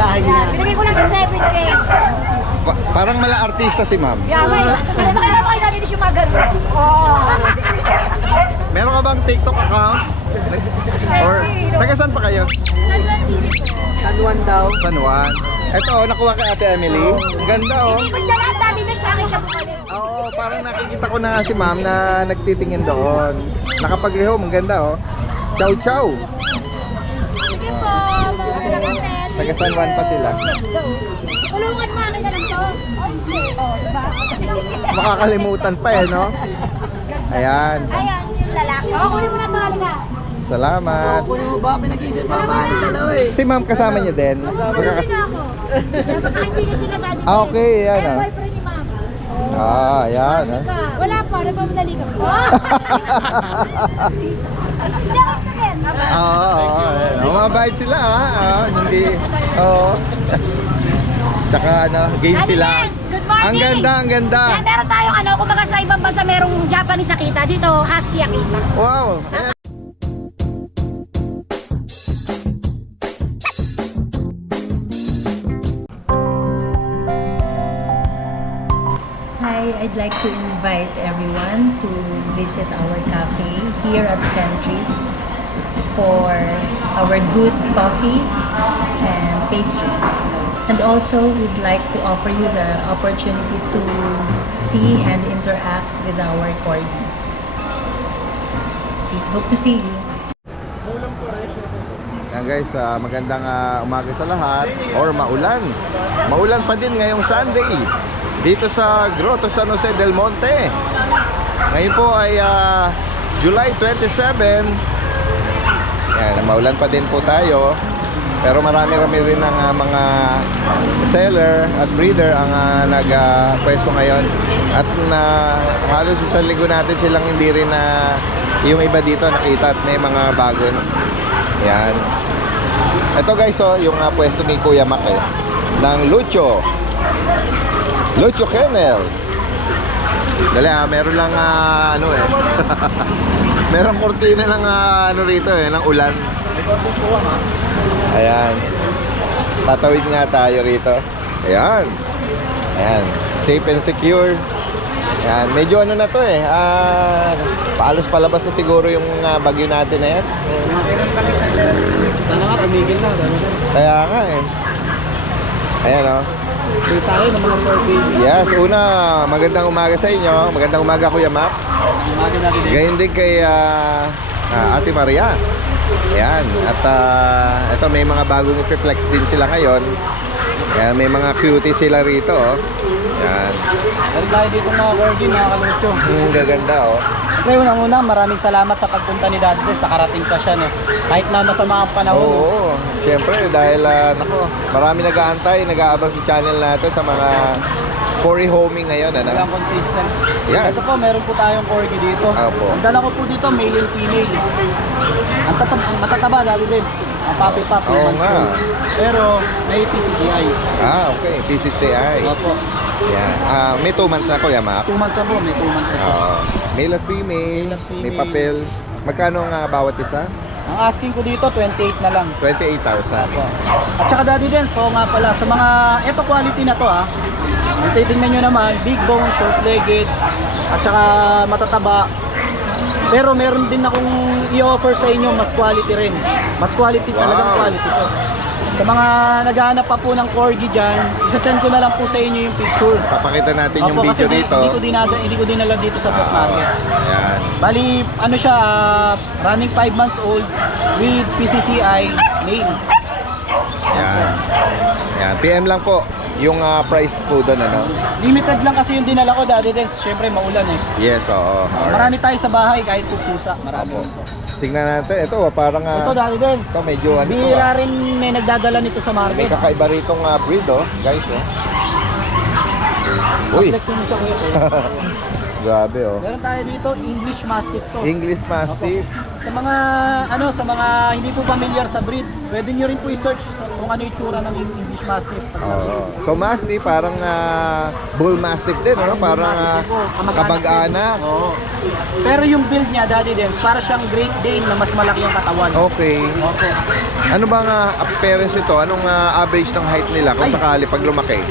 pagkain niya. Binigay ko lang ng 7K. Parang mala artista si ma'am. Yeah, may. Nakita ko namin siya magano. Oo. Meron ka bang TikTok account? Or taga saan pa kayo? San Juan City po. San Juan daw. San Juan. Ito oh, nakuha kay Ate Emily. Ang ganda oh. Pagdalaan natin na siya, akin siya bumalik. Oo, parang nakikita ko na si ma'am na nagtitingin doon. Nakapag-rehome, ang ganda oh. Chow chow. Sige po, mga kalakasen. Taga San Juan pa sila. Tulungan mo akin na lang to. Oh, diba? Makakalimutan pa eh, no? Ayan. Ayan, yung lalaki. Oo, kunin mo na to, halika. Salamat. Kunin mo ba? Pinag-isip pa mahal na daw eh. Si ma'am kasama niyo din? Kunin na ako. Napakaibigan sila dati. Ah, okay, yan ah. Boyfriend ni ma'am. Ah, ayan ah. Wala pa, nagmamadali ka po. Hindi ako student. Oo, mabait sila ah. Hindi, oo. Tsaka ano, game sila. Good morning. Ang ganda, ang ganda. Yan, meron tayong ano, kumbaga sa ibang bansa merong Japanese Akita. Dito, Husky Akita. Wow. Ayan. Hi, I'd like to invite everyone to visit our cafe here at Centris for our good coffee and pastries. And also, we'd like to offer you the opportunity to see and interact with our corgis. Hope to see you. Yan guys, magandang umaga sa lahat or maulan. Maulan pa din ngayong Sunday dito sa Grotto San Jose del Monte. Ngayon po ay July 27. Yan, maulan pa din po tayo. Pero marami-rami rin ng mga seller at breeder ang nagpwesto ngayon. At halos isang linggo natin silang hindi rin na yung iba dito nakita at may mga bago. Yan. Ito guys, oh, yung pwesto ni Kuya Mac ng Lucho Kennel. Dali meron lang ano eh. Meron kurtina ng ano rito eh, ng ulan. Ayan. Tatawid nga tayo rito. Ayan. Ayan. Safe and secure. Ayan. Medyo ano na to eh. Paalos palabas na siguro yung bagyo natin na yan. Sana nga, tumigil na. Kaya nga eh. Ayan o. Dito tayo ng mga 4 baby. Yes, una, magandang umaga sa inyo. Magandang umaga Kuya Mac. Umaga natin din. Gayon din kay Ate Maria. Ayan. At ito may mga bagong flex din sila ngayon. Ayan, may mga cutie sila rito. Oh. Ayan. Meron tayo dito mga corgi, mga kalucho. Gaganda oh. Kaya unang-una, maraming salamat sa pagpunta ni Dad Des. Nakarating ka siya. Kahit na masama ang panahon. Oo. Siyempre dahil nako, marami nag-aantay, nag-aabang sa channel natin sa mga Cory homing ngayon. Ano? Walang consistent. Yan. Ito po, meron po tayong corgi dito. Opo. Ang dala ko po dito, male and female. Ang matataba, Dad Des. Ang papi-papi. Oo nga. Pero may PCCI. Okay. PCCI. Opo. Yan. May 2 months na Kuya Mac. 2 months na po, may 2 months na po. Male at female, may papel. Magkano ang bawat isa? Ang asking ko dito, 28 na lang. 28,000. Opo. At saka Daddy Den, so nga pala, sa mga, eto quality na to kung titignan nyo naman, big bone, short-legged, at saka matataba. Pero meron din akong i-offer sa inyo, mas quality rin. Mas quality, talagang quality to. Sa mga naghahanap pa po ng corgi dyan, isasend ko na lang po sa inyo yung picture. Papakita natin yung Opo, video kasi dito. Hindi ko dinala dito sa pet market. Ayan. Bali, ano siya, running 5 months old with PCCI male. Ayan. Ayan. PM lang po yung price po doon, ano? Limited lang kasi yung dinala ko, Daddy Dens. Siyempre, maulan eh. Yes, oo. Marami tayo sa bahay, kahit pupusa. Marami. Opo. Tingnan natin. Ito, parang Ito, Daddy Dens. ito medyo ano to. Bihira rin may nagdadala nito sa May market. kakaiba ritong breed, oh. Guys, oh. Uy. Flex yun siya, kuya. Grabe, oh. Meron tayo dito, English Mastiff to. English Mastiff. Sa mga, sa mga hindi po familiar sa breed, pwede nyo rin po i-search kung kung ano yung tsura ng English Mastiff. Pag Oo. So Mastiff, parang Bull Mastiff din, ano? Parang kabag-anak. Oo. Pero yung build niya, Daddy Dens, para siyang Great Dane na mas malaki yung katawan. Okay. Opo. Ano bang appearance ito? Anong average ng height nila kung Ay. sakali pag lumaki?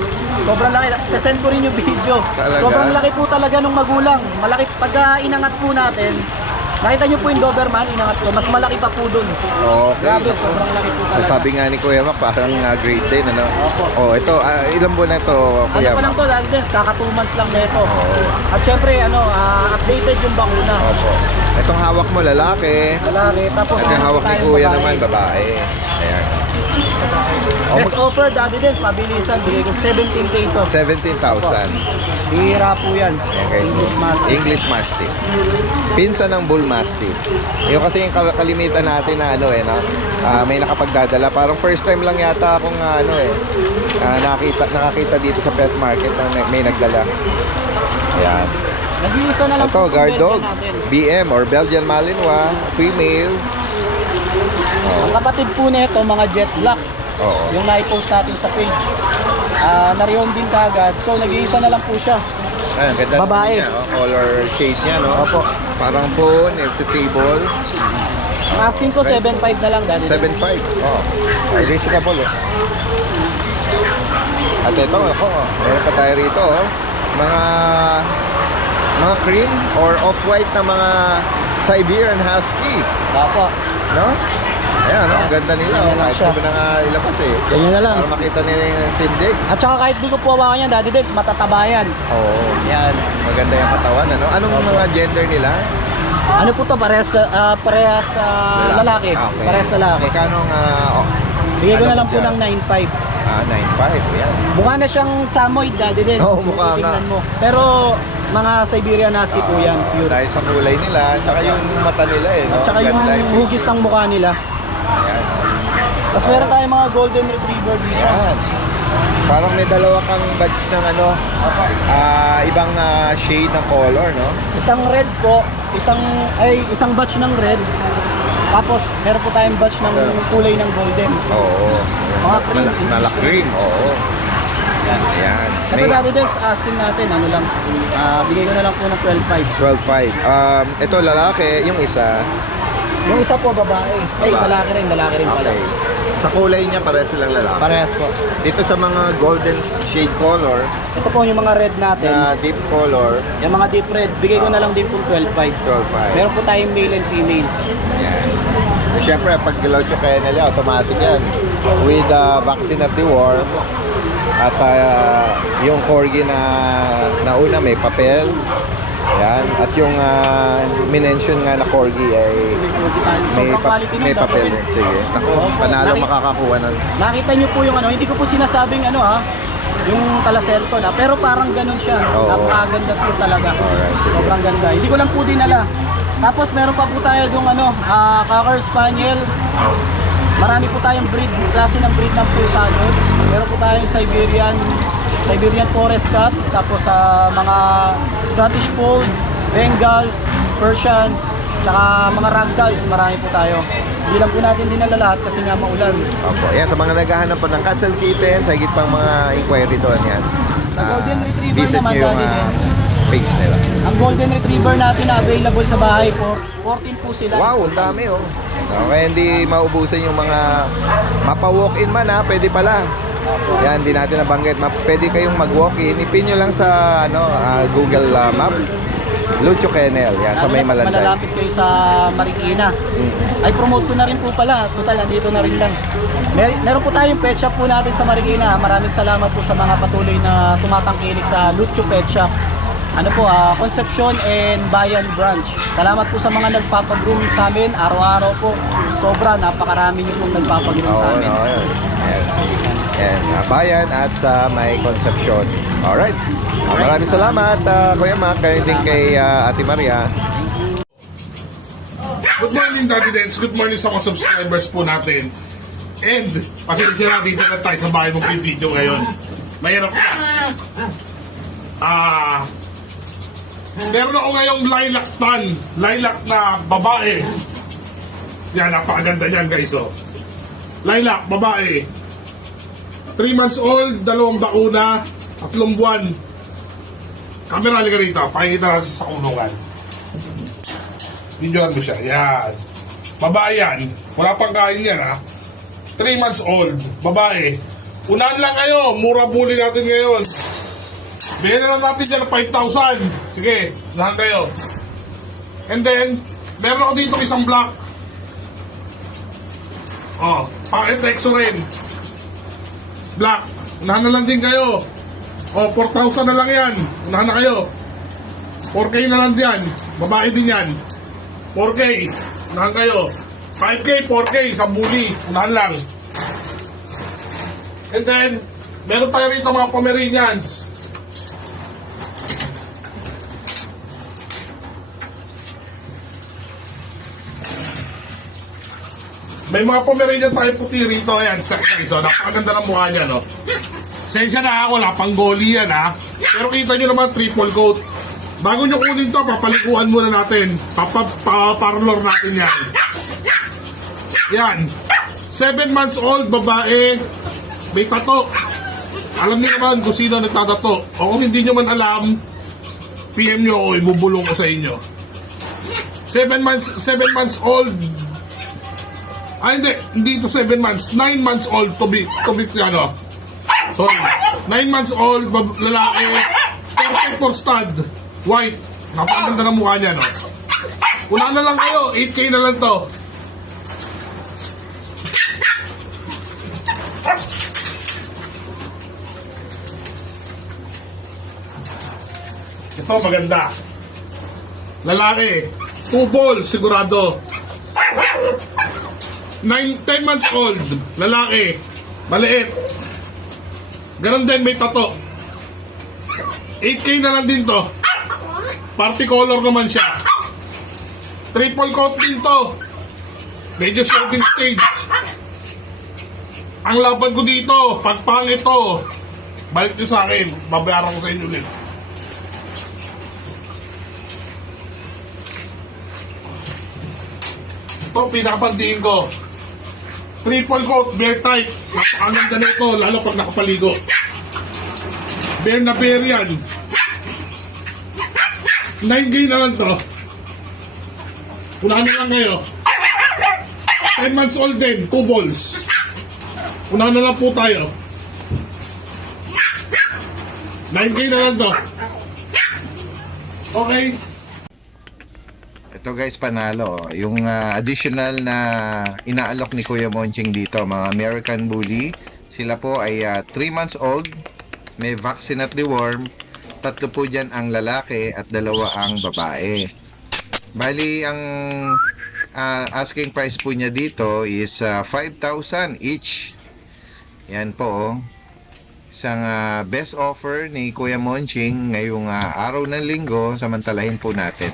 Sobrang laki. Sasend ko rin yung video. Talaga? Sobrang laki po talaga nung magulang. Malaki. Pag inangat po natin, nakita nyo po yung Doberman, inangat ko. Mas malaki pa po dun. Okay. Grabe, sobrang laki po So, talaga. sabi nga ni Kuya Mac, parang Great Dane, ano? Opo. Oh, ito, ilang buwan na ito, Ano Kuya pa Mac? lang to, Daddy Dens, kaka 2 months lang neto. At syempre, updated yung bakuna. Opo. Itong hawak mo, lalaki. Lalaki. Tapos, At yung meron hawak ni tayong Kuya babae. naman, babae. Ayan. Best offer, Daddy Dens, mabilisan. Bigay ko 17K ito. 17,000. Bihira po yan. Ayan guys, English Mastiff. English Mastiff. Pinsan ng Bull Mastiff. Yung kasi yung kalimitan natin na no? May nakapagdadala. Parang first time lang yata akong nakakita dito sa pet market na may nagdala. Ayan. Nag-iisa na lang Ito, po guard yung dog. natin. BM or Belgian Malinois. Female. Ang kapatid po nito, mga jet black. Oo. Yung na-post natin sa page. Na-rehome din kagad. So, nag-iisa na lang po siya. Ayan, ganda Babae. naman niya. Color shade niya, no? Opo. Parang phone, it's a table. Ang asking ko, 7.5 na lang, Daddy. 7.5. Oh. Ay, reasonable, eh. At ito, meron pa tayo rito, oh. Mga cream or off-white na mga Siberian Husky. Opo. No? Ayan, no? Ang ganda nila. Ganyan lang Kahit siya. di mo na nga ilabas, eh. Ganyan na lang. Para makita nila yung tindig. At saka kahit di ko po hawakan yan, Daddy Dens, matataba yan. Oo. Yan. Maganda yung katawan, ano? Anong mga gender nila? Ano po to? Parehas lalaki. Okay. Parehas lalaki. Magkano ang Bigay ko ano na lang po dyan? ng 9.5. 9.5. Yan. Mukha na siyang Samoyed, Daddy Dens. Oo, mukha nga. Tingnan mo. Pero mga Siberian Husky po yan, pure. Dahil sa kulay nila, tsaka yung mata nila, eh. No? At saka yung Ganda hugis ng mukha nila. Ayan. Tapos meron tayong mga Golden Retriever dito. Ayan. Parang may dalawa kang batch ng ibang shade ng color, no? Isang red po, isang batch ng red. Tapos meron po tayong batch ng kulay ng golden. Oo. Mga cream. Nala cream, oo. Yan. Ayan. Ito, Daddy Dens, asking natin, ano lang, bigay ko na lang po ng 12.5. 12.5. Ito lalaki, yung isa. Yung isa po, babae. Ay, Babae. lalaki rin pala. Okay. Sa kulay niya, pares silang lalaki. Parehas po. Dito sa mga golden shade color, Ito po yung mga red natin. na deep color, Yung mga deep red, bigay ko na lang din po 12.5. 12.5. Meron po tayong male and female. Yan. Siyempre, pag Gaucho Kennel, automatic yan. With vaccine at the war. At yung corgi na nauna may papel. Yan. At yung minention nga na corgi ay may, Sobrang quality may nun, papel Daddy din. Dens. Sige. Naku, panalo makakakuha nun. Nakita niyo po yung hindi ko po sinasabing yung Talaselton pero parang ganun siya. Oo. Napakaganda po talaga. Alright, sige. Sobrang ganda. Hindi ko lang po dinala. Tapos meron pa po tayo yung Cocker Spaniel. Marami po tayong klase ng breed ng pusa doon. Meron po tayong Siberian Forest Cat, tapos mga Scottish Fold, Bengals, Persian, tsaka mga Ragdolls, marami po tayo. Hindi lang po natin dinala lahat kasi nga maulan. Opo. Yan, sa mga naghahanap po ng cats and kittens, higit pang mga inquiry doon yan. Sa Golden Retriever visit naman, nyo yung Daddy Dens. page nila. Ang Golden Retriever natin na available sa bahay po, 14 po sila. Wow, ang dami, oh. Okay, hindi maubusan yung mga mapa-walk-in man, ha? Pwede pala. Yan, hindi natin nabanggit. Pwede kayong mag-walk-in. Ipin nyo lang sa Google Map. Lucho Kennel, yan, sa may Malanday. Malalapit kayo sa Marikina. Ay, promote ko na rin po pala. Total, nandito na rin lang. Meron po tayong pet shop po natin sa Marikina. Maraming salamat po sa mga patuloy na tumatangkilik sa Lucho Pet Shop. Concepcion and Bayan Branch. Salamat po sa mga nagpapagroom sa amin. Araw-araw po. Sobra, napakarami niyo pong nagpapagroom sa amin. Yan, Bayan at sa may Concepcion. Alright. Maraming salamat, Kuya Mac, kayo din kay Ate Maria. Good morning, Daddy Dens. Good morning sa mga subscribers po natin. And, pasensya na dito na tayo sa bahay mong video ngayon. Mahirap na. Meron ako ngayong lilac na babae. Yan, napakaganda niyan, guys, oh. Lilac, babae. 3 months old, 2 bakuna, 3 buwan. Camera, halika rito. Pakikita natin sa kulungan. Videoan mo siya. Yan. Babae yan. Wala pang kain yan, ha. 3 months old. Babae. Unahan lang kayo. Mura bully natin ngayon. Bigyan na lang natin dyan ng 5,000. Sige, unahan kayo. And then, meron ako dito isang black. Oh, pang-etexo rin. Black. Unahan na lang din kayo. Oh, 4,000 na lang yan. Unahan na kayo. 4K na lang yan. Babae din yan. 4K. Unahan kayo. 5K, 4K. Isang bully. Unahan lang. And then, meron tayo rito mga Pomeranians. May mga Pomeranian tayo puti rito. Ayan, so, napakaganda ng mukha niya, no? Sensya na, wala pang goli yan, ha? Pero kita nyo naman, triple coat. Bago nyo kunin to, papalikuan muna natin. Paparlor natin yan. Yan. 7 months old, babae. May tato. Alam niyo naman kung sino nagtatato. O kung hindi nyo man alam, PM nyo ako, ibubulong ko sa inyo. 7 months old. Hindi ito 7 months. 9 months old to be ano. Sorry. 9 months old, lalaki. Perfect for stud. White. Napakaganda ng mukha niya, no? Una na lang kayo. 8K na lang to. Ito, maganda. Lalaki. 2 balls, sigurado. 10 months old, lalaki, maliit. Ganon din, may tato. 8K na lang din to. Party color naman siya. Triple coat din to. Medyo shooting stage. Ang laban ko dito, pag pangit to, balik nyo sa akin, babayaran ko sa inyo ulit. Ito, pinakapandiin ko. Triple coat, bear type. Napakaganda na ito, lalo pag nakapaligo. Bear na bear yan. 9K na lang to. Unahan na lang kayo. 10 months old din, 2 balls. Unahan na lang po tayo. 9K na lang to. Okay. Ito guys, panalo. Yung additional na inaalok ni Kuya Monching dito, mga American Bully. Sila po ay 3 months old. May vaccine at deworm. 3 po dyan ang lalaki at 2 ang babae. Bali, ang asking price po niya dito is 5,000 each. Yan po, oh. Isang best offer ni Kuya Monching ngayong araw ng linggo. Samantalahin po natin.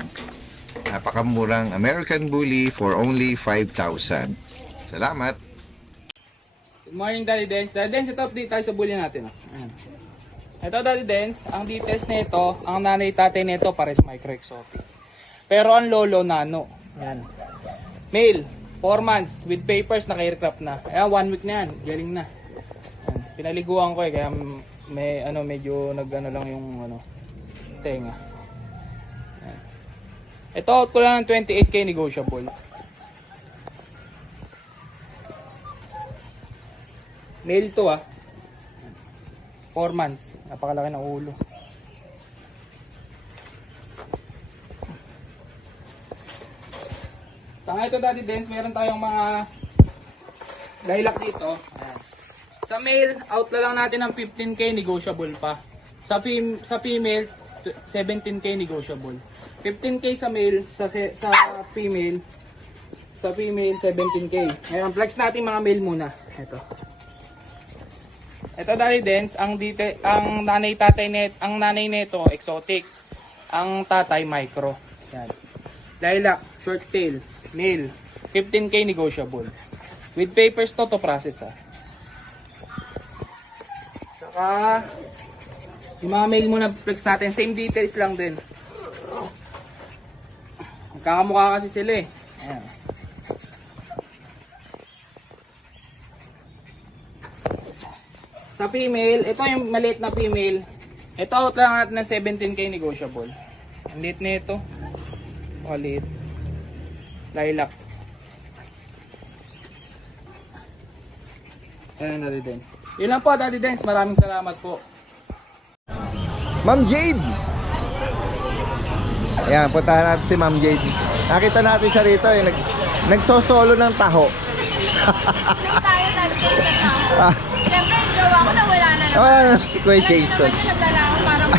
Napakamurang American Bully for only 5,000. Salamat! Good morning, Daddy Dance. Daddy Dance, ito update tayo sa bully natin. Ayan. Ito, Daddy Dance, ang details nito, ang nanay tatay nito pares micro exotic. Pero ang lolo nano. Ayan. Male, 4 months with papers, naka-aircraft na. Ayan, 1 week na yan. Galing na. Ayan. Pinaliguan ko kaya may medyo nag-ano lang yung tenga. Ayan. Ito out ko lang ng 28K negotiable. Male to 4 months. Napakalaki ng ulo. Sa ito, Daddy Dance, meron tayong mga lilac dito. Ayan. Sa male, out na lang natin ng 15K negotiable pa. Sa female, 17K negotiable. 15K sa male, sa female, 17K. Ngayon, flex natin mga male muna. Ito Daddy Dance, ang nanay nito exotic. Ang tatay micro. Yan. Lilac, short tail, male, 15K negotiable. With papers to process Saka yung mga male muna flex natin, same details lang din. Magkakamukha kasi sila eh. Ayan. Sa female, ito yung maliit na female. Ito out lang natin ng 17K negotiable. Ang liit na ito. Maliit. Lilac. Ayan, Daddy Dance. Yun lang po, Daddy Dance. Maraming salamat po. Ma'am Jade! Ayan, puntahan natin si Ma'am Jade. Nakita natin siya rito eh. Nagsosolo ng taho. Tayo natin sa tao. Ah, Siyempre, yung jowa ko nawala na naman. ah, si Kuya Jason. Hindi naman yung nagdala ako parang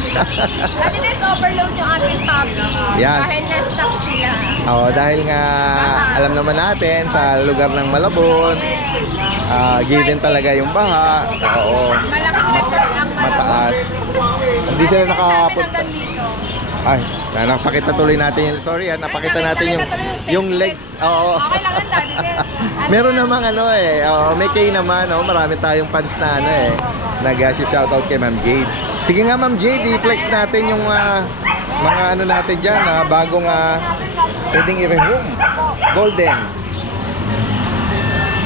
Dati din overload yung ating puppy. Yes. Dahil na-stuck sila. Oo, dahil nga alam naman natin sa lugar ng Malabon, given talaga yung baha. Oo, Malaking resort ang mataas. Hindi sila nakaput. hanggang dito. Ay, napakita tuloy natin yung, sorry napakita natin yung legs. Oo. Okay lang ang dati din. Meron namang ano eh, may K naman, marami tayong fans na ano eh, nag-shoutout kay Ma'am Jade. Sige nga Ma'am Jade, i-flex natin yung mga ano natin dyan, bagong pwedeng i-resume. Golden.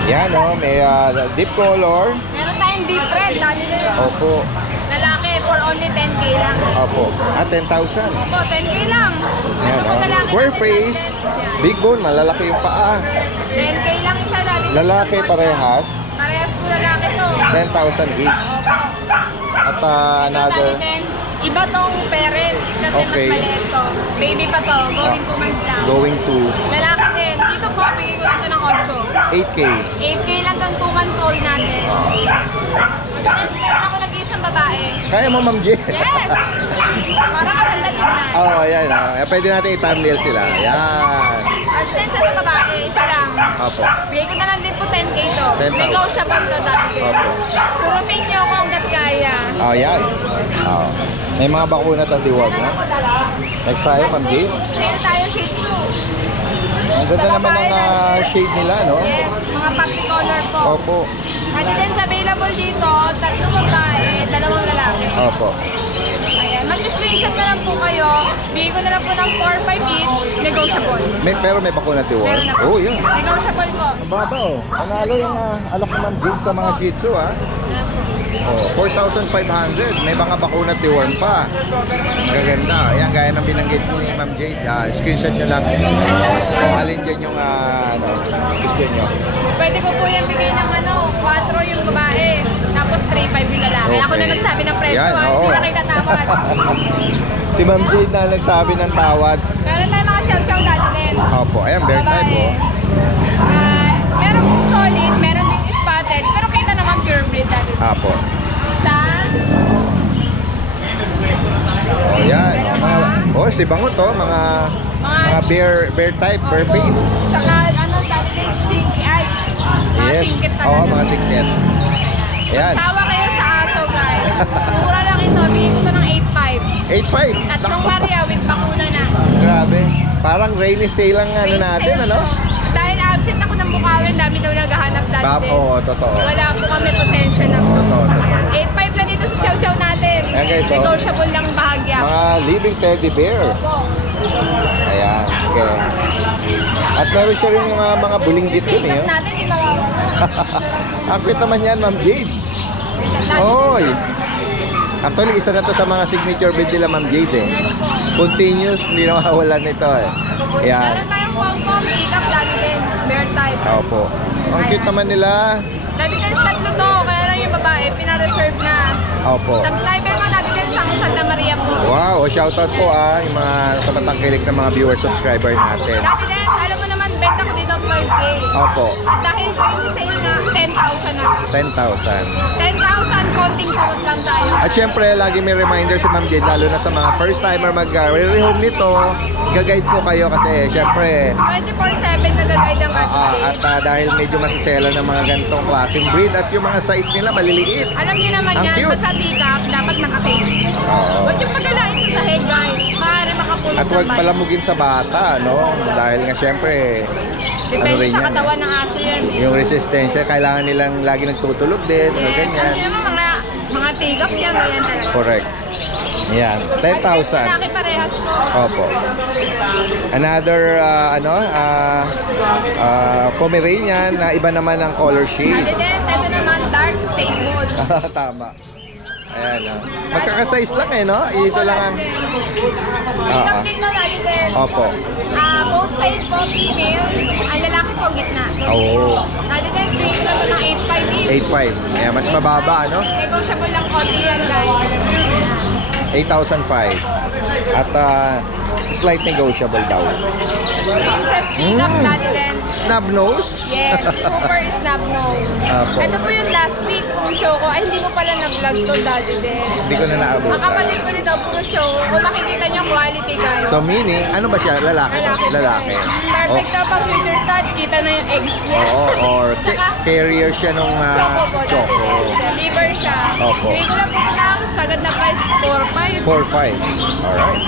Yan may deep color. Meron tayong deep red dati din. Opo. Lalaki for only 10K lang. Opo. 10,000. Opo, 10K lang. Yan, Ito po lalaki square natin, face, 10 yan. big bone, malalaki yung paa. 10K lang isa dati. Lalaki parehas, Parehas po lalaki to. 10,000 each. At another, Iba tong parents kasi Okay. mas maliit to. Baby pa to, going 2 months lang. going to Lalaki din. Dito po, bigay ko lang to ng 8. 8K. 8K lang tong 2 months old natin. Next, meron ako nag-iisang babae. Kaya mo Ma'am Jade? Yes! Para maganda tingnan. Oo, ayan. Pwede natin i-thumbnail sila. Yan. At then sa babae, isa lang. Opo. Bigay ko na lang din po 10K to. 10,000. Negotiable to dati. Opo. Turutin niyo ako hanggat kaya. Oh, yan. Oh. May mga bakuna at reward na. Next tayo, Ma'am Jade. Sale tayo Shih Tzu. Ang ganda naman ng shade nila, no? Yes, mga puppy color po. Opo. At then available dito, 3 babae, 2 lalaki. Opo. Ayan, mag-screenshot na lang po kayo. Bigay ko na lang po ng 4-5 each, negotiable. Pero may bakuna at reward. Meron na po. Oh, yun. Negotiable po. Ang baba, oh. Panalo yung alak ni Ma'am Jade sa mga Shih Tzu, ha? Oh, 4,500. May mga bakuna at reward pa. Gaganda. Ayan, gaya ng binanggit ni Ma'am Jade. Screenshot nyo lang kung alin dyan yung gusto nyo. Pwede ko po yan bigay ng 4 yung babae, tapos 3-5 yung lalaki. Ako na Okay. nagsabi ng presyo, Yan, oo. hindi na kayo tatawad. Si Ma'am Jade na nagsabi ng tawad. Meron tayong mga chow-chow dati din. Opo, ayan, bear type, Babae. oh. Meron solid, meron din spotted, pero kita naman pure breed dati. Apo. Sa Oh, yan. Si Bangot, mga bear type, bear face. Tsaka dati din stinky eyes. Mga Yes. singkit Oo, talaga. mga singkit. Ayan. Tawa kayo sa aso, guys. Mura lang ito, bigay ko to ng 8.5. 8.5. Tatlong Maria with bakuna na. Grabe. Parang rainy sale ang May natin, sale ano? po. Dahil absent ako ng Bukawin, dami daw naghahanap dati. Oo, totoo. Wala po kami, pasensya na po. Totoo. 8.5 lang dito sa Chow Chow natin. Ayan, guys, oh. Negotiable lang bahagya. Mga living teddy bear. Ayan. Okay. At meron siya rin yung mga bulinggit dun, eh. Tingnan natin, di mawawala. Ang cute naman yan, Ma'am Jade. Oy. Actually, isa na to sa mga signature breed nila, Ma'am Jade, eh. Continuous, hindi na makawalan nito, eh. Ayan. Meron tayong pom-pom, pick-up, lagi din. Bear type. Opo. Ang cute naman nila. Lagi din tatlo to, kaya lang yung babae, pinareserve na. Opo. Subscriber mo natin din sa Santa Maria po. Wow, shoutout po yung mga tamatangkilik ng mga viewer subscriber natin. Dati din, alam mo naman, benta ko dito 12K. Opo, At dahil kayo sale na, 10,000 na. 10,000. 10,000, konting kurot lang tayo. At syempre, lagi may reminder si Ma'am Jade, lalo na sa mga first timer mag-rehome nito, gaguide po kayo kasi syempre, 24/7 nag-guide ang at dahil medyo masisela ng mga ganitong klaseng breed at yung mga size nila maliliit. Alam niyo naman Ang yan, cute. basta pick-up, dapat naka-cage. Oo. Huwag yung pagkalain sa sahig, guys. Maaari makapulot At huwag palamugin sa bata, no? Dahil nga syempre, Depende rin sa yan, katawan ng aso yan. Eh. yung resistensya, kailangan nilang lagi nagtutulog din, o Yes, ganyan. alam niyo naman, mga take-up yan, ganyan talaga. Correct. Yan, At 10,000. lalaki parehas po. Opo. Another Pomeranian na iba naman ang color Ate shade. Dens, ito naman dark sable. Tama. Ayan, magkakasize lang eh, no? Iisa lang ang... Ilang din na Daddy Dance. Opo. Both sides po female. Ang lalaki po gitna. Oo. Daddy Dance bigay ko na ito ng 8.5 each. 8.5. Ayan, mas mababa, ano? Negotiable lang konti yan guys. 8,005. At slight negotiable daw. Sa speed up Daddy Dance. Snub nose? Yes, super snub nose. Apo. Ito po yung last week, puro choco. Ay, hindi ko pala na-vlog to Daddy Dance. Hindi ko na Ang naabutan. kapatid ko nito, puro choco. Kung makikita niyo quality guys. So meaning, ano ba siya? Lalaki? Lalaki. Perfect na pang future stud. Kita na yung eggs niya. Oo, or Tsaka, carrier siya nung choco po. choco. Liver siya. Opo. Bigay ko lang po lang. Sagad na price, 4.5. 4.5. Alright.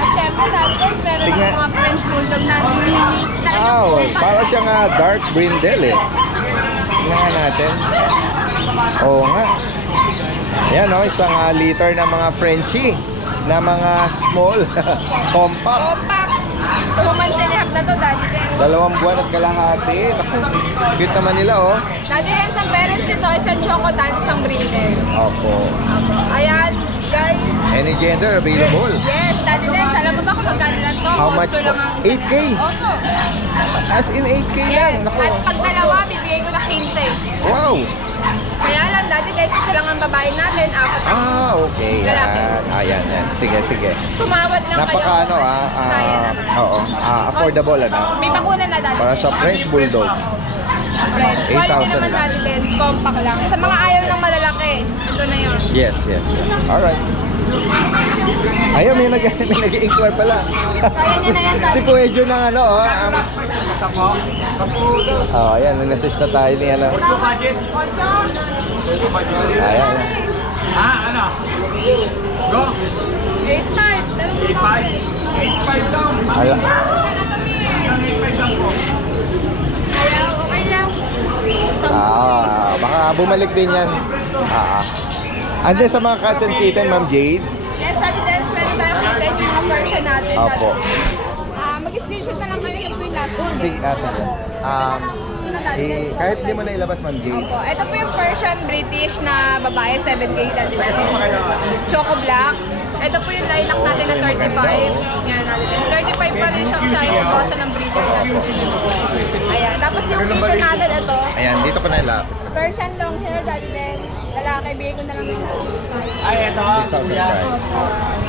At syempre, Daddy Dance, meron Tingnan. ng mga French Bulldog natin. Wow, para siyang dark brindle eh. Tingnan nga natin. Oo nga. Ayan o, isang liter na mga Frenchie na mga small compact. Compact. 2 months and a half na to, Daddy Dance. 2 buwan at kalahati. Naku, cute naman nila oh. Daddy Dance, ang parents nito, isang choco tan, isang brindle. Opo. Ayan, guys. Any gender available. Yes, Daddy Dance, alam mo ba kung magkano lang to? How much 8 lang po? ang isa 8K? na. Opo. As in 8K lang. Yes, Naku. at pag dalawa, bibigay ko na 15. Wow. Kaya lang, Daddy Dance, isa lang ang babae natin, apat. Okay. Yan. Ayan, yan. Sige, sige. Tumawad lang Napaka kayo. ano Kaya naman. oo, affordable ano. May bakuna na, Daddy Para sa Dance. French Bulldog. Friends. Quality 8,000 naman, lang. Daddy Dance, compact lang. Sa mga ayaw ng malalaki, ito na yun. Yes, yes, yes. Alright. Ayun, may nag-inquire pala. Kaya niya na yan, Daddy. Si Kuya Jun ng ano, ayan, nag-assist na tayo ni ano. Ayan. Ha? Ano? Go! 8.5. 8.5 daw. Ala. Kaya, okay lang. Baka bumalik din yan. Ande sa mga cats and kitten, Ma'am Jade. Yes, Daddy Dance, meron tayo kita yung mga version natin. Opo. Mag-screenshot na lang kayo yung po yung last one. Sige, sige. Kahit hindi mo na ilabas, Ma'am Jade. Opo. Ito po yung Persian British na babae, 7K Daddy Dance. Choco Black. Ito po yung lilac natin na 35. Yan, Daddy Dance. 35 pa rin siyang sa inutosa ng breeder natin. Ayan. Tapos yung kitten natin, ito. Ayan, dito pa na ilapit. Persian long hair, Daddy Dance. Lalaki, bigay ko na lang ng 6.5. Ay, ito. 6,000 price.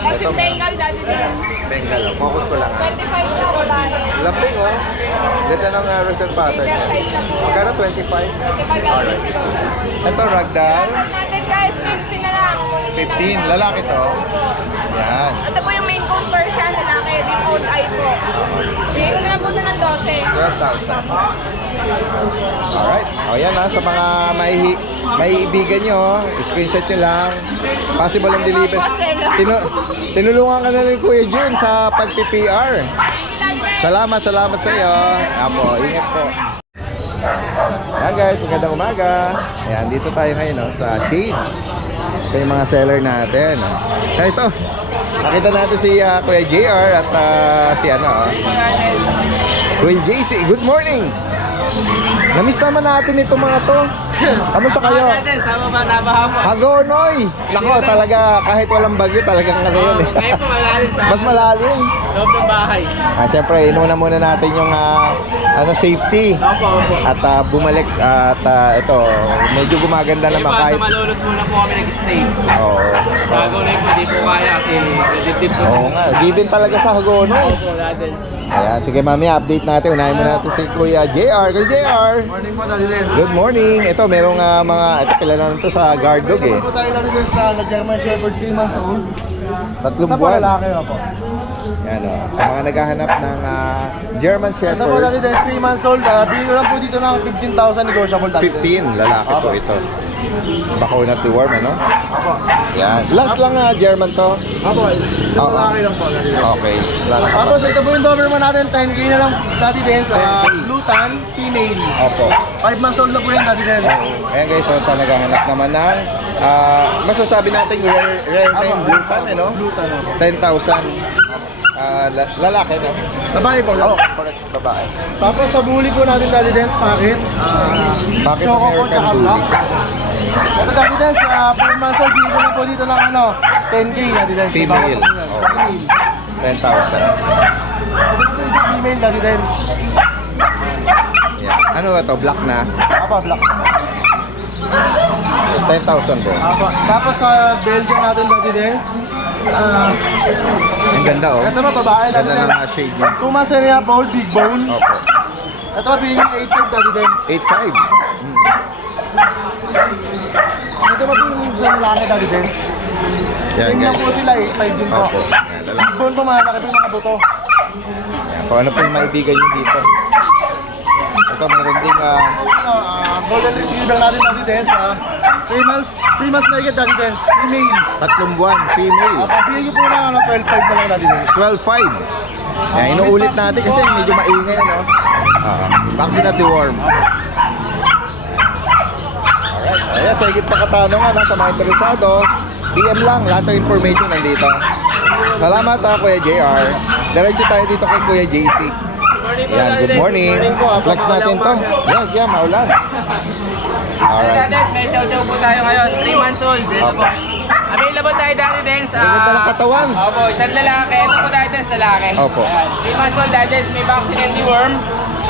Tapos yung Bengal, Daddy Dance. Bengal, focus ko lang. 25 na babae. Lambing, oh. Ganda ng recent pattern. Bigger size na po. Magkano 25? 25 Alright. Ito, ragdoll. natin guys, 15 na lang. 15, lalaki to. Yan. Ito po yung main coat version, lalaki, default eye po. Bigay ko na lang po ito ng 12. 12,000. Alright. O yan ha, sa mga maiibigan nyo, screenshot nyo lang. Possible ang deliver. Tinulungan ka na rin Kuya Jun sa pag-PR. Salamat sa iyo. Apo, ingat po. Ayan guys, magandang umaga. Ayan, dito tayo ngayon no, sa Dade. Ito yung mga seller natin. Kaya ito, nakita natin si Kuya JR at si Kuya JC. Good morning! Namiss naman natin itong mga to. Kamusta kayo? Sama ba nabaha po? Hagonoy! Nako, talaga kahit walang bagyo, talagang ano yun eh. Ngayon po malalim sa Mas malalim. loob ng bahay. Siyempre, inuna muna natin yung safety. Opo, opo. At bumalik at ito, medyo gumaganda naman kahit. Sa Malolos muna po kami nag-stay. Oo. Bago na yung hindi po kaya kasi dip po sa Oo nga, given talaga sa Hagonoy. Opo, Daddy. Ayan, sige mami, update natin. Unahin mo natin si Kuya JR. Kuya JR! Morning po, Daddy Dance. Good morning. Ito, merong ito pila na ito sa guard dog eh. Tayo lang din sa German Shepherd 3 months old. 3 buwan. lalaki po. Yan o. Sa mga naghahanap ng German Ito po Shepherd, Daddy Dance 3 months old. Bigyan lang po dito ng 15,000 negotiable. Daddy Dance. 15, lalaki po ito. Bako na deworm, ano? Apo. Yan. Last lang German to. Apo. Sa Oo. lalaki lang po. Daddy Dance. Okay. Last lang. Tapos ito po yung Doberman natin, 10K na lang Daddy Dance. Blue tan, female. Opo. 5 months old na po yung Daddy Dance. Ayan guys, so sa naghahanap naman ng masasabi natin rare na yung blue tan, ano? Blue tan po. 10,000. Lalaki, no? Babae po. Oh, correct, babae. Tapos sa bully po natin Daddy Dance packet. Bakit Choco po American tsaka Bully? black. Ito Daddy Dance, 4 months old, bigyan ko na po dito ng 10K Daddy Dance. Female. Ito Oh. 10,000. po yung female Daddy Dance. Yan. Ano ba to? Black na? Apa, black. 10,000 din. Apa. Tapos sa Belgian natin Daddy Dance. Ang ganda oh. Ito na babae Daddy Ganda ng Dance. shade niya. 2 months and a half old, big bone. Opo. Ito bigyan ko 8 Daddy Dance. 8,500. Ito po yung sa lalaki Daddy Dance. Yan Same lang guys. po sila, 8.5 din po. Opo. Yan, lalaki. Big bone po malaki po mga buto. Yan. Kung ano po yung maibigan nyo dito. Ito meron din Golden Retriever natin Daddy Dance. 3 months na higit Daddy Dance. Female. 3 buwan, female. Pabigyan ko po na 12.5 na lang Daddy Dance. 12,500. Yan, inuulit natin kasi medyo maingay, no? Vaccine at deworm. Alright. Ayan, sa higit pa katanungan sa mga interesado, DM lang, lahat ng information nandito. Salamat Kuya JR. Diretso tayo dito kay Kuya JC. Yan, good morning. Flex natin to. Yes, yan, maulan. Alright. Dades, may chow-chow po tayo ngayon. 3 months old. Ito po. Available tayo Daddy Dance. Ang ganda ng katawan. Opo, isang lalaki. Ito po Daddy Dance, lalaki. Opo. Ayan. 3 months old Daddy Dance, may vaccine and deworm.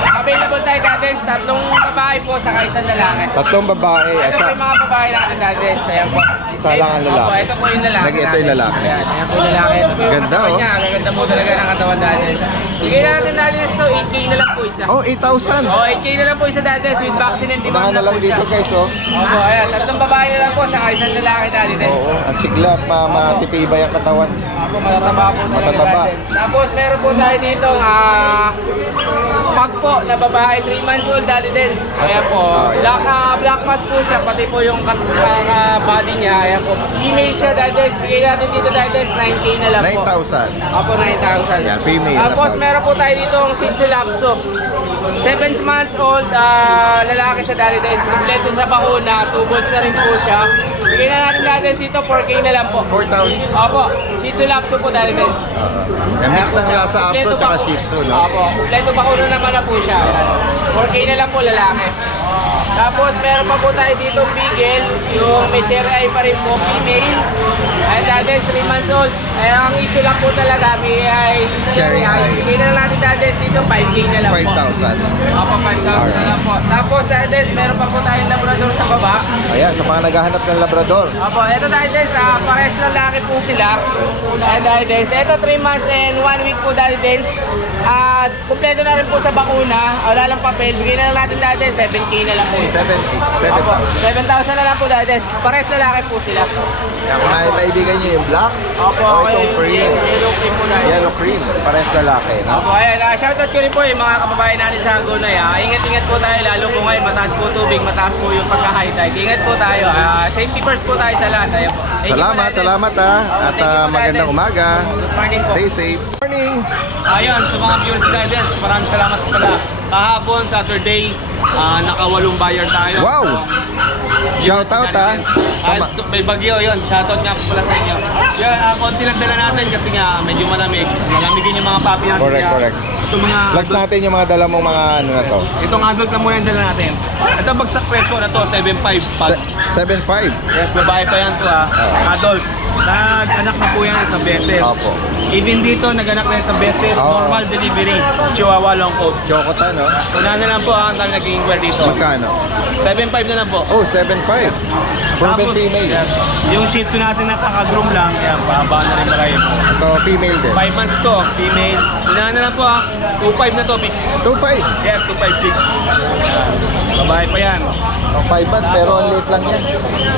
Available tayo Daddy Dance, 3 babae po, saka isang lalaki. 3 babae, Ito po yung mga babae natin Daddy Dance. Ayan po. Isa lang ang lalaki. Opo, ito po yung lalaki. Ito yung lalaki. Ayan, ayan po yung lalaki. Ito po yung Ganda, katawan oh. niya. Ang ganda po talaga ng katawan Daddy Dance. Bigyan natin Daddy Dance to, 8K na lang po isa. Oh, 8,000. Oh, 8K na lang po isa Daddy Dance with vaccine and deworm Unahan na lang po siya. dito guys, oh. Opo, ayan. 3 babae na lang po, saka isang lalaki Daddy Dance. Oo, ang sigla at matitibay ang katawan. Ako, matataba po talaga Matataba. Daddy Dance. Tapos meron po tayo dito pag po na babae, 3 months old Daddy Dance. Ayan po, black mask po siya, pati po yung body niya. Ayan po, female siya Daddy Dance. Bigay natin dito Daddy Dance, 9K na lang po. 9,000. Ako, 9,000. Yan, female. Tapos meron po tayo dito ang Shih Tzu Lapso. 7 months old, lalaki siya Daddy Dance. Kompleto sa bakuna, 2 balls na rin po siya. Bigay na natin Daddy Dance dito, 4K na lang po. 4,000. Opo, Shih Tzu Lapso po Daddy Dance. Yan, mix ng lasa Apso at Shih Tzu, no? Opo, kompleto bakuna naman na po siya. 4K na lang po lalaki. Tapos meron pa po tayo dito Beagle, yung may cherry eye pa rin po, female. Ay Daddy, 3 months old. Ay ang issue lang po talaga, may cherry eye. Bigay na lang natin Daddy dito, 5K na lang po. 5,000. Opo, 5,000 na lang po. Tapos Daddy, meron pa po tayong Labrador sa baba. Ayan, sa mga naghahanap ng Labrador. Opo, ito Daddy, pares na laki po sila. Ay Daddy, ito 3 months and 1 week po Daddy. At kompleto na rin po sa bakuna. Wala lang papel. Bigay na lang natin Daddy, 7K na lang po. 7,000. Opo, 7,000 na lang po Daddy. Pares na laki po sila. Yan, kung naibigan nyo yung black, Opo, o okay. itong cream. Yellow cream po Daddy. Yellow cream, pares lalaki, no? Opo, ayan. Shoutout ko rin po yung mga kababayan natin sa Gunay. Ingat-ingat po tayo, lalo po ngayon, mataas po tubig, mataas po yung pagka-high tide. Ingat po tayo. Safety first po tayo sa lahat. Ayan po. Thank you po, Salamat, Daddy. salamat ha. At Thank you po, magandang Daddy. umaga. Good morning po. Stay safe. Morning. Ayun, sa mga viewers guys, maraming salamat po pala. Kahapon, Saturday, naka-8 buyer tayo. Wow! Shout out ha. At may bagyo yun, shoutout nga po pala sa inyo. Yan, konti lang dala natin kasi nga medyo malamig. Malamigin yung mga papi natin. Correct, Kaya correct. Ito mga Flex natin yung mga dala mong mga ano na to. itong adult na muna yung dala natin. Ito bagsak presyo na to, 7.5. Pag 7,500. yes, babae pa yan to adult. Nag-anak na po yan isang beses. Opo. Even dito, nag-anak na isang beses. Oo. Normal delivery. Chihuahua long coat. Chocota, no? Una na lang po ang naging inquire dito. Magkano? 7.5 na lang po. Oh, 7,500. Proven Tapos, female. yes, yung Shih Tzu natin na naka-groom lang, yan, pahaba na rin ba kayo. Ito, female din. 5 months to, female. Unahan na lang po 2.5 na to, fix. 2,500. Yes, 2.5 fix. Babae pa yan. 5 months, pero ang late lang yan.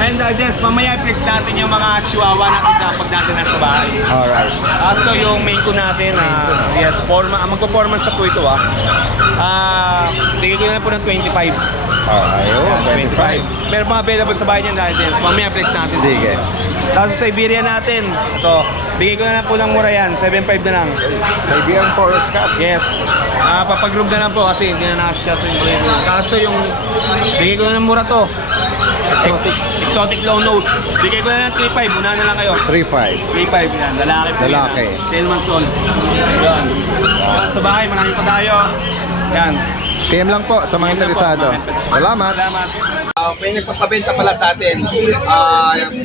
And yes, mamaya flex natin yung mga chihuahua natin na pag natin nasa bahay. Alright. Tapos to yung main ko natin, yes, magpo-performance na po ito tigil ko na po ng 25. Ayun, 25. Meron pa available sa bahay niyan dahil din. Mamaya flex natin. Sige. Tapos sa Siberia natin, ito, bigay ko na lang po ng mura yan, 7.5 na lang. Siberian Forest Cat. Yes. Papag-group na lang po kasi hindi na nakaskas yung breed. Kaso yung, bigay ko na ng mura to. Exotic low nose. Bigay ko na ng 3.5, muna na lang kayo. 3,500. 3.5 yan, lalaki po Lalaki. yan. 10 months old. Yan. Sa bahay, maraming pa tayo. Yan. PM lang po sa mga interesado. Salamat. Salamat. may nagpapabenta pala sa atin.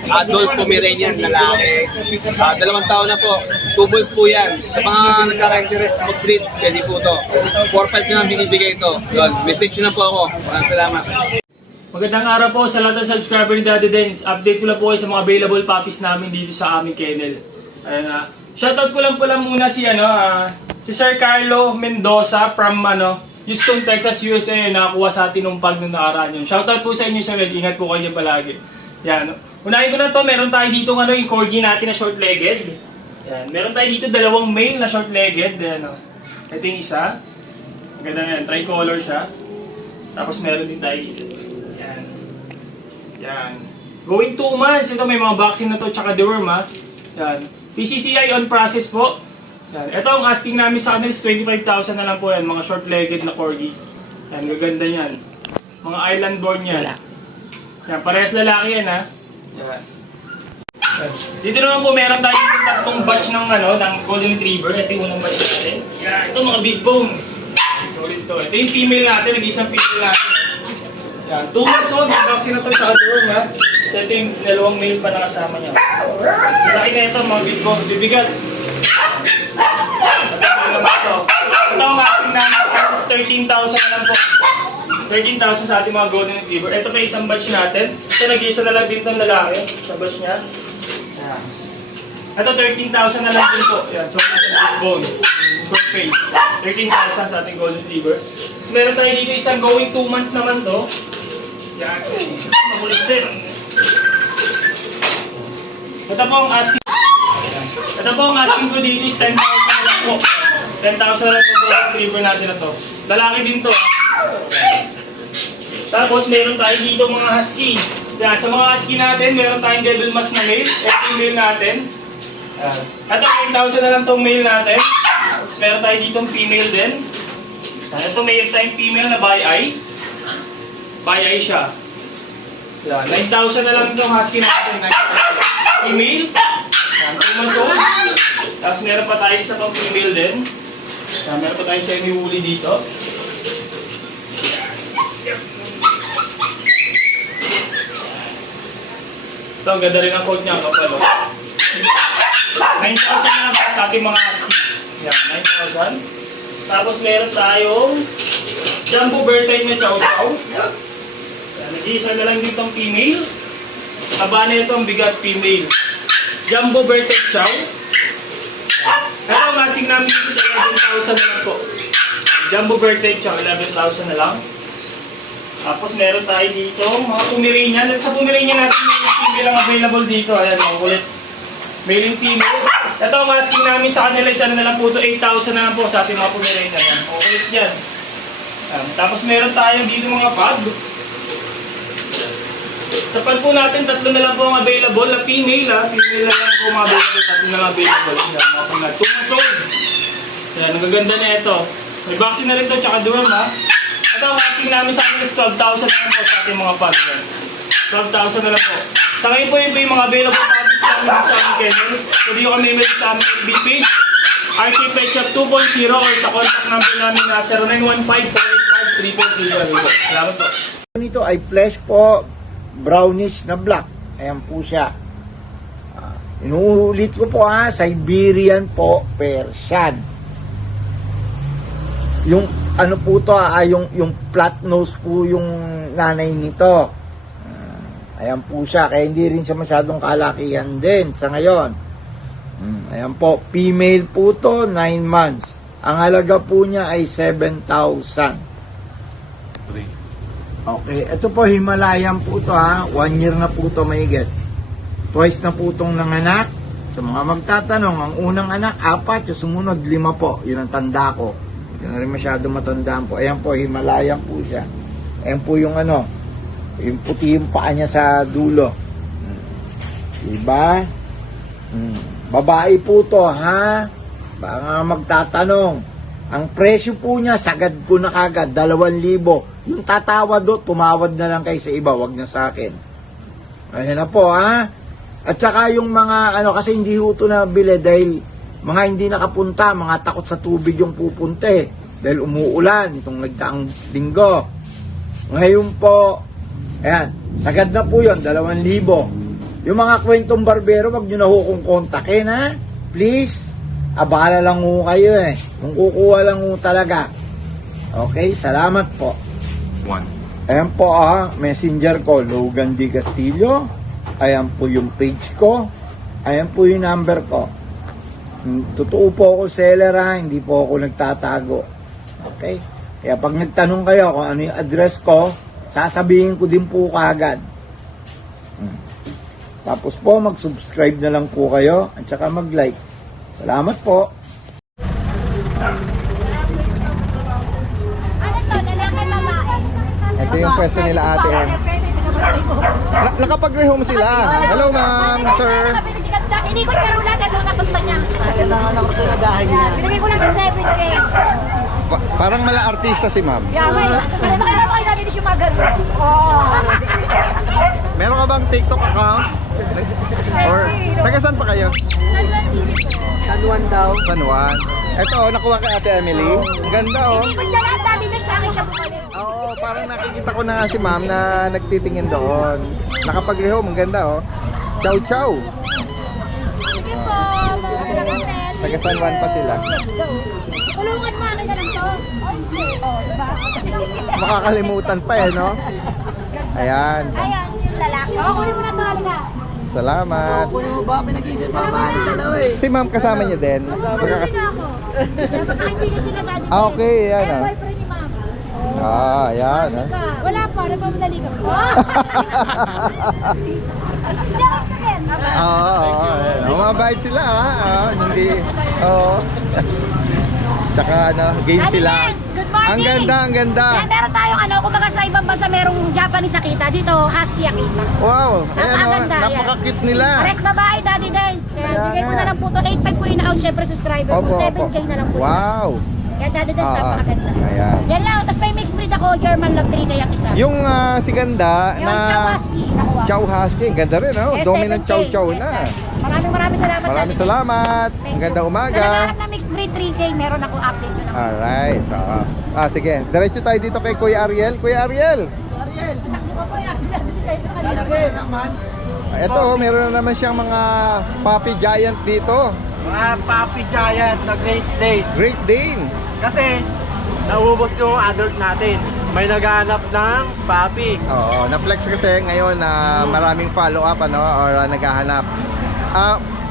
Adult Pomeranian, lalaki. 2 taon na po. 2 bulls po yan. Sa mga nagkaka-interest mag-breed, pwede po to. 4-5 na lang binibigay ito. Yun, message nyo na po ako. Maraming salamat. Magandang araw po sa lahat ng subscriber ni Daddy Dens. Update ko lang po kayo sa mga available puppies namin dito sa aming kennel. Ayan, shoutout ko lang pala muna si Sir Carlo Mendoza from Houston, Texas, USA. Nakakuha sa atin ng pag nung nakaraan yun. Shoutout po sa inyo, sir. Ingat po kayo palagi. Yan. Unahin ko na to, meron tayo dito yung corgi natin na short-legged. Yan. Meron tayo dito 2 male na short-legged. Ito yung isa. Maganda yan. Tricolor siya. Tapos meron din tayo dito. Yan. Yan. Going 2 months. Ito may mga vaccine na to tsaka deworm ha. Yan. PCCI on process po. Yan. Ito ang asking namin sa kanila is 25,000 na lang po yan. Mga short-legged na corgi. Yan. Gaganda yan. Mga island born yan. Yan. Parehas lalaki yan ha. Yan. Yan. Dito naman po meron tayo yung tatlong batch ng Golden Retriever. Ito yung unang batch natin. Yan. Ito mga big bone. Solid to. Ito yung female natin. Nag-isang female natin. Yan. 2 months old. May vaccine na ito sa deworm ha. So ito yung 2 male pa nakasama niya. Laki na ito mga big bone. Bibigat. Ito ang asking namin is 13,000 na lang po. 13,000 sa ating mga Golden Retriever. Ito pa isang batch natin. Ito nag-iisa na lang din itong lalaki sa batch niya. Ayan. Ito 13,000 na lang din po. Ayan. So ito big bone. Square face. 13,000 sa ating Golden Retriever. Tapos meron tayo dito isang going 2 months naman to. Ayan. Makulit din. Ito po ang asking. Ito po ang asking ko dito is 10,000 na lang po. 10,000 na lang po Golden Retriever natin na to. Lalaki din to. Tapos meron tayo dito mga husky. Yan, sa mga husky natin, meron tayong devil mask na male. Ito yung male natin. Ito 9,000 na lang tong male natin. Tapos meron tayo dito female din. Ito meron tayong female na bi-eye. Bi-eye siya. Yan, 9,000 na lang itong husky natin. Female. Yan, 2 months old. Tapos meron pa tayo isa tong female din. Yan, meron pa tayong semi-woolly dito. Ito, ang ganda rin ang coat niya, kapalo. 9,000 na lang sa ating mga husky. Yan, 9,000. Tapos meron tayong Jumbo Bertine na Chow Chow. Yan, nag-iisa na lang din itong female. Aba na ito ang bigat female. Jumbo Bertine Chow. Pero ang asking namin dito sa 11,000 na lang po. Jumbo Bertine Chow, 11,000 na lang. Tapos meron tayo dito mga Pomeranian. Sa Pomeranian natin may female ang available dito. Ayan, mga kulit. Male and female. Ito ang asking namin sa kanila isa na lang po ito. 8,000 na lang po sa ating mga Pomeranian. Ayan, mga kulit yan. Tapos meron tayo dito mga pug. Sa pug po natin, 3 na lang po ang available na female ha. Female na lang po mga available. 3 na lang available. Ayan, mga pug na 2 months old. Ayan, ang gaganda na ito. May vaccine na rin ito, tsaka deworm ha. Ito ang asking namin sa akin is 12,000 na lang po sa ating mga pug. 12,000 na lang po. Sa ngayon po yun po yung mga available puppies namin sa aming kennel. Pwede ko kami email sa aming FB page, RT Pet Shop 2.0 or sa contact number namin na 0915-485-3431. Salamat po. Ito ay flesh po, brownish na black. Ayan po siya. Inuulit ko po Siberian po, Persian. Yung ano po to yung flat nose po yung nanay nito. Ayan po siya, kaya hindi rin siya masyadong kalakihan din sa ngayon. Ayan po, female po to, 9 months. Ang halaga po niya ay 7,000. Okay, ito po Himalayan po to 1 year na po to mahigit. Twice na po itong nanganak. Sa mga magtatanong, ang unang anak 4, yung sumunod 5 po. Yun ang tanda ko. Hindi na rin masyado matandaan po. Ayan po, Himalayan po siya. Ayan po yung yung puti yung paa niya sa dulo. Diba? Babae po to Baka magtatanong. Ang presyo po niya, sagad ko na kagad, 2,000. Yung tatawad tumawad na lang kayo sa iba, wag na sa akin. Ayan na po At saka yung mga kasi hindi ho ito nabili dahil mga hindi nakapunta, mga takot sa tubig yung pupunte dahil umuulan itong nagdaang linggo. Ngayon po, Ayan, sagad na po yun, 2,000. Yung mga kwentong barbero, wag nyo na ho kong kontakin, ha? Please, abala lang ho kayo eh. Kung kukuha lang ho talaga. Okay, salamat po. Ayan po messenger ko, Logan D. Castillo. Ayan po yung page ko. Ayan po yung number ko. Totoo po ako seller hindi po ako nagtatago. Okay? Kaya pag nagtanong kayo kung ano yung address ko, sasabihin ko din po kaagad. Tapos po, mag-subscribe na lang po kayo at saka mag-like. Salamat po. Ano to? Lalaki, babae? Ito yung pwesto nila Ate M. Nakapag-rehome sila. Hello ma'am, sir. Inikot pero wala na doon napunta niya. Binigay ko lang ng 7K. Parang mala artista si ma'am. Yamay. Alam mo kaya kayo natin yung mga ganun. Oo. Meron ka bang TikTok account? Or taga saan pa kayo? San Juan daw. San Juan. Ito, nakuha kay Ate Emily. Ang ganda oh. Inikot niya lang. Dati na siya akin siya bumalik. Oo, parang nakikita ko na si ma'am na nagtitingin doon. Nakapag-rehome, ang ganda oh. Chow chow. Sige po. Mga kapatid. Taga San Juan pa sila. Tulungan mo akin na lang to. Oh, diba? Makakalimutan pa eh, no? Ayan. Ayan, yung lalaki. Oo, kunin mo na to, halika. Salamat. Kunin mo ba? Pinag-isip pa ba? Dalawa eh. Si ma'am kasama niyo din? Kunin na ako. Dapat nakaibigan sila dati. Okay, yan Kaya ah. boyfriend ni ma'am. Yan ah. Wala pa, nagmamadali ka pa. Hindi ako student. Oo, mabait sila hindi, oo. Tsaka game sila. Good morning. Ang ganda, ang ganda. Yan, meron tayong kumbaga sa ibang bansa merong Japanese Akita. Dito, Husky Akita. Wow, Napakaganda, yan. napaka-cute nila. Pares babae, Daddy Dance. Kaya bigay ko na lang po to. 8.5 po in-out, syempre subscriber Opo, po. opo. 7K na lang po. Wow. Kaya Daddy Dance, napakaganda. Ayan. Yan lang. Tapos may mixed breed ako, German lang 3 kaya isa. Yung si ganda Yung na Chow Husky, nakuha. Chow Husky, ang ganda rin oh. Eh, Dominant 7K. Chow Chow Yes, na. sir. Maraming salamat. Maraming Daddy Dance. salamat. Thank Ang ganda you. Sa umaga. naghahanap na mixed breed 3K, meron akong update ko lang. Alright. Sige. Diretso tayo dito kay Kuya Ariel. Kuya Ariel. Ito, meron na naman siyang mga puppy giant dito. Mga puppy giant na Great Dane. Great Dane. Kasi, naubos yung adult natin. May naghahanap ng puppy. Oo, na-flex kasi ngayon na maraming follow-up or naghahanap.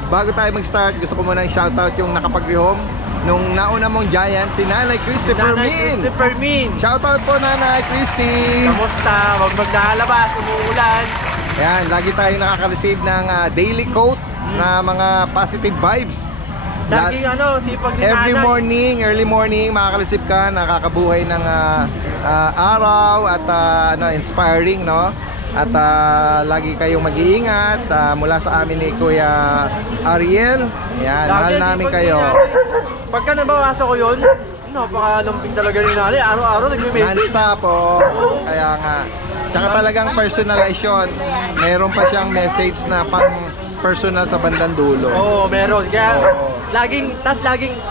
Bago tayo mag-start, gusto ko muna i-shoutout yung nakapag-rehome nung nauna mong giant, si Nanay Christopher Nanay Min. Christopher Min. Shoutout po Nanay Christy. Kamusta? Huwag maglalabas, umuulan. Ayan, lagi tayong nakaka-receive ng daily quote na mga positive vibes. Laging sipag ni Every nanay. morning, early morning, makaka-receive ka, nakakabuhay ng araw at inspiring, no? At lagi kayong mag-iingat mula sa amin ni Kuya Ariel. Ayan, mahal Lagi namin sipag ni kayo. nanay. Pagka nabawasa ko yun, napakalumping talaga ni nanay. Araw-araw nagme-message. Non-stop, kaya nga. Tsaka talagang personalization. Meron pa siyang message na pang personal sa bandang dulo. Oo, meron. Kaya, Oo. laging,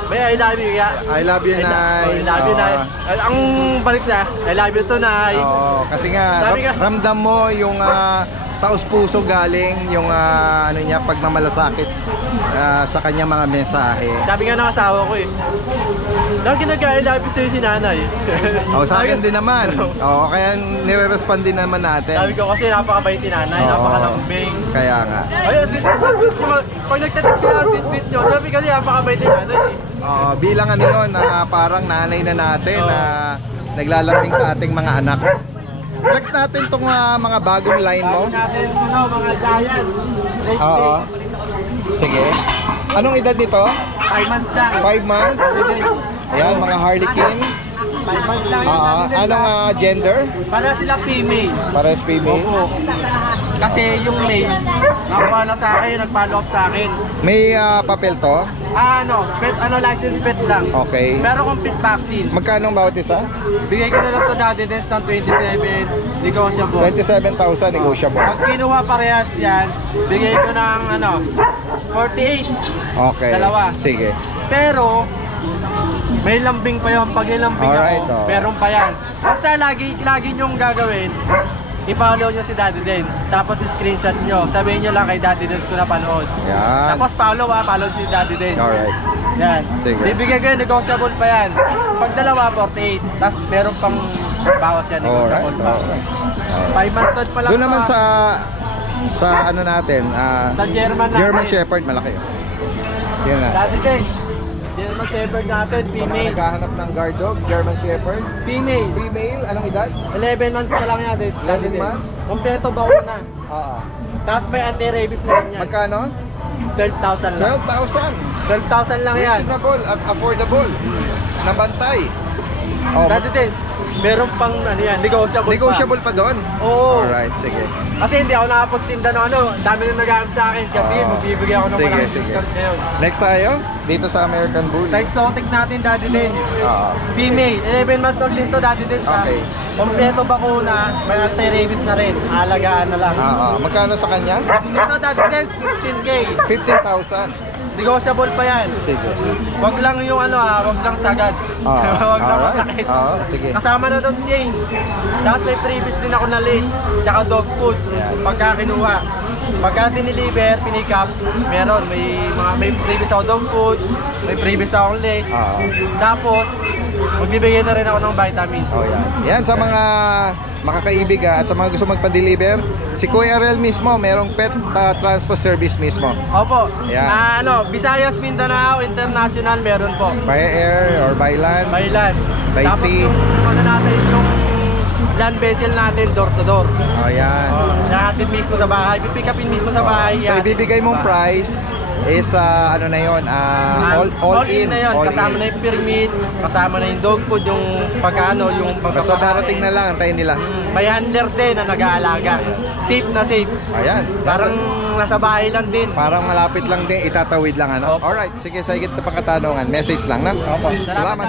may I love you. Kaya, I love you, Nay. I love you, Nay. Ang balik siya, I love you to, Nay. Oo, kasi nga Sabi ka- ramdam mo yung taos-puso galing yung niya pagmamalasakit sa kanyang mga mensahe. Sabi nga ng asawa ko lagi nag-I love you sa'yo si nanay. Sa akin din naman. Oo, kaya nire-respond din naman natin. Sabi ko kasi napakabait ni nanay, Oo. napakalambing. Kaya nga. Ay, sweet nyo. Pag nagtatak sila, sweet nyo. Sabi kasi napakabait ni nanay. Bilang yun, parang nanay na natin na naglalambing sa ating mga anak. Flex natin tong mga bagong line mo. Natin mga giant. Oo. Sige. Anong edad nito? 5 months lang. 5 months? Ayan, mga Harlequin. 5 months lang yun. Anong gender? Para sila female. Pares female? Opo. Kasi yung male, nakuha na sa akin, nag-follow up sa akin. May papel to? License pet lang. Okay. Pero kung pet vaccine, Magkano ang bawat isa? bigay ko na lang to Daddy Dance ng 27, negotiable. 27,000 negotiable. Pag kinuha parehas yan, bigay ko ng 48. Okay. Dalawa. Sige. Pero, may lambing pa yun. Pag nilambing Alright, ako, meron pa yan. Basta lagi nyong gagawin, i-follow nyo si Daddy Dance. Tapos screenshot nyo. Sabihin nyo lang kay Daddy Dance ko napanood. Yan. Tapos follow si Daddy Dance. Alright. Yan. Sige. Bibigyan kayo, negotiable pa yan. Pag dalawa, 48. Tapos meron pang bawas yan, negotiable pa. 5 months old pa lang. Doon naman to, sa ano natin, Sa German natin. German Shepherd, malaki. Yan na. Daddy Dance. German Shepherd natin, Mga female. naghahanap ng guard dogs, German Shepherd. Female. Female, anong edad? 11 months pa lang yan. 11 months? Kompleto baon na. Oo. Tapos may anti-rabies na rin yan. Magkano? 12,000 lang. 12,000. 12,000 lang yan. Reasonable at affordable. Nabantay. Oh, Daddy Dance, meron pang ano yan, negotiable, negotiable pa doon? pa. Oo. Alright, sige. Kasi hindi ako nakapagtinda ng ano, dami na nag-aam sa akin kasi Oo. magbibigay ako ng Sige, malaking sige. discount ngayon. Next tayo, dito sa American Bull. Sa exotic natin, Daddy Dance. Oo. Female, 11 months old din to, Daddy Dance. ha? Okay. Kompleto bakuna, may anti-rabies na rin. Alagaan na lang. Magkano sa kanya? Ito, Daddy Dance, 15K. 15,000. Negotiable pa yan. Sige. Wag lang yung ano wag lang sagad. Wag lang Alright. masakit. Oo, sige. Kasama na doon chain. Tapos may freebies din ako na leash, tsaka dog food. Pagka kinuha. Pagka diniliver, pinick up, meron. May freebies ako dog food, may freebies akong leash. Tapos, magbibigay na rin ako ng vitamins. Oh, yan. Yan sa mga makakaibig at sa mga gusto magpa-deliver, si Kuya Arel mismo, merong pet transport service mismo. Opo. Yan. Visayas, Mindanao, International, meron po. By air or by land. By land. By Tapos sea. yung ano natin, yung land vessel natin, door to door. Oh, yan. Nahatid mismo sa bahay, pipick upin mismo sa bahay. So, ibibigay mong price is ano na yun, all in. na yun, all kasama in. na yung permit, kasama na yung dog food, yung pagkano, yung Basta darating na lang, antayin nila. May handler din na nag-aalaga. Safe na safe. Ayan. Parang nasa bahay lang din. Parang malapit lang din, itatawid lang ano. Opo. Alright, sige, sa higit na pang katanungan, message lang na. Opo. Salamat.